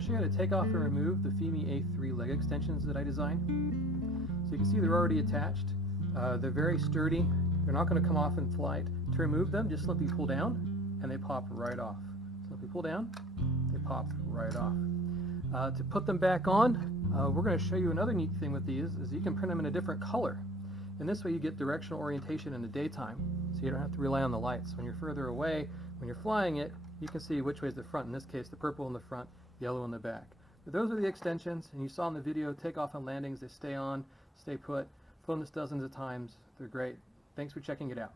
want to show you how to take off and remove the Fimi A3 leg extensions that I designed. So you can see they're already attached. They're very sturdy. They're not going to come off in flight. To remove them, just simply pull down and they pop right off. Simply pull down, they pop right off. To put them back on, we're going to show you another neat thing with these is you can print them in a different color. And this way you get directional orientation in the daytime, so you don't have to rely on the lights. When you're further away, when you're flying it, you can see which way is the front. In this case, the purple in the front, yellow in the back. But those are the extensions, and you saw in the video, takeoff and landings, they stay on, stay put. Flown this dozens of times. They're great. Thanks for checking it out.